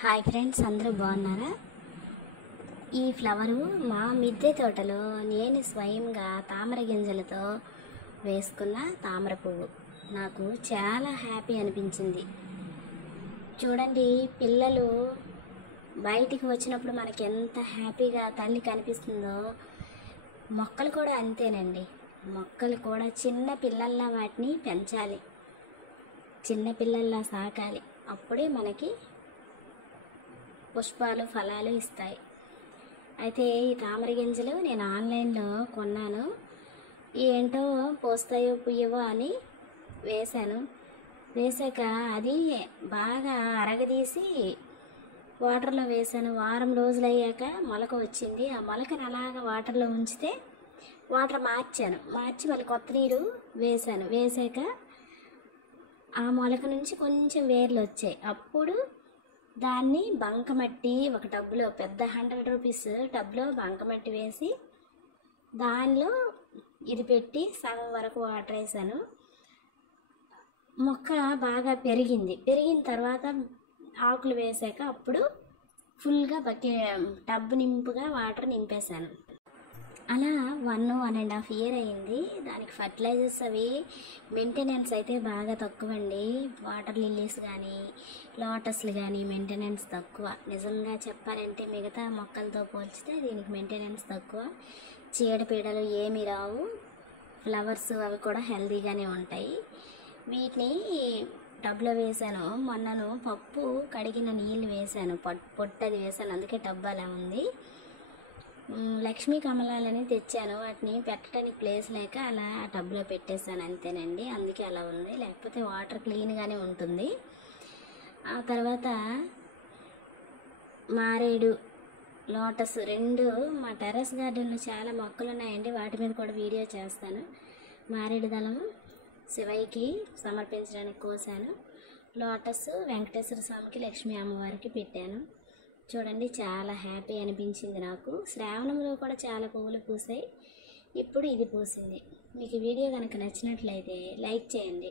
Hi friends, అందరూ బాగున్నారా? ఈ ఫ్లవరు మా మిద్దె తోటలో నేను స్వయంగా తామర గింజలతో వేసుకున్న తామర పువ్వు. నాకు చాలా హ్యాపీ అనిపించింది. చూడండి, పిల్లలు బయటికి వచ్చినప్పుడు మనకి ఎంత హ్యాపీగా తల్లి కనిపిస్తుందో, మొక్కలు కూడా అంతేనండి. మొక్కలు కూడా చిన్న పిల్లల్లా వాటిని పెంచాలి, చిన్న పిల్లల్లా సాకాలి. అప్పుడే మనకి పుష్పాలు ఫలాలు ఇస్తాయి. అయితే ఈ తామర గింజలు నేను ఆన్లైన్లో కొన్నాను. ఏంటో పోస్తాయో పుయ్యవో అని వేశాను. వేసాక అది బాగా అరగదీసి వాటర్లో వేసాను. వారం రోజులు అయ్యాక మొలక వచ్చింది. ఆ మొలకను అలాగా వాటర్లో ఉంచితే వాటర్ మార్చి మళ్ళీ కొత్త నీరు వేశాను. వేసాక ఆ మొలక నుంచి కొంచెం వేర్లు వచ్చాయి. అప్పుడు దాన్ని బంకమట్టి ఒక టబ్లో, పెద్ద 100 రూపీస్ టబ్లో బంకమట్టి వేసి దానిలో ఇది పెట్టి సగం వరకు వాటర్ వేసాను. మొక్క బాగా పెరిగిన తర్వాత ఆకులు వేసాక అప్పుడు ఫుల్గా టబ్ నింపుగా వాటర్ నింపేశాను. అలా 1.5 ఇయర్ అయింది. దానికి ఫర్టిలైజర్స్ అవి మెయింటెనెన్స్ అయితే బాగా తక్కువ అండి. వాటర్ లిల్లీస్ కానీ లోటస్లు కానీ మెయింటెనెన్స్ తక్కువ. నిజంగా చెప్పాలంటే మిగతా మొక్కలతో పోల్చితే దీనికి మెయింటెనెన్స్ తక్కువ. చీడపీడలు ఏమీ రావు. ఫ్లవర్స్ అవి కూడా హెల్తీగానే ఉంటాయి. వీటిని టబ్లో వేసాను. మొన్నను పప్పు కడిగిన నీళ్ళు వేసాను, పొట్టది వేసాను, అందుకే టబ్ అలా ఉంది. లక్ష్మీ కమలాలని తెచ్చాను. వాటిని పెట్టడానికి ప్లేస్ లేక అలా ఆ టబ్లో పెట్టేశాను, అంతేనండి. అందుకే అలా ఉంది, లేకపోతే వాటర్ క్లీన్గానే ఉంటుంది. ఆ తర్వాత మారేడు, లోటస్ రెండు మా టెర్రస్ గార్డెన్లో చాలా మొక్కలు ఉన్నాయండి. వాటి మీద కూడా వీడియో చేస్తాను. మారేడు దళం శివయ్యకి సమర్పించడానికి కోసాను. లోటస్ వెంకటేశ్వర స్వామికి, లక్ష్మీ అమ్మవారికి పెట్టాను. చూడండి, చాలా హ్యాపీ అనిపించింది నాకు. శ్రావణంలో కూడా చాలా పువ్వులు పూసాయి. ఇప్పుడు ఇది పూసింది. మీకు వీడియో కనుక నచ్చినట్లయితే లైక్ చేయండి.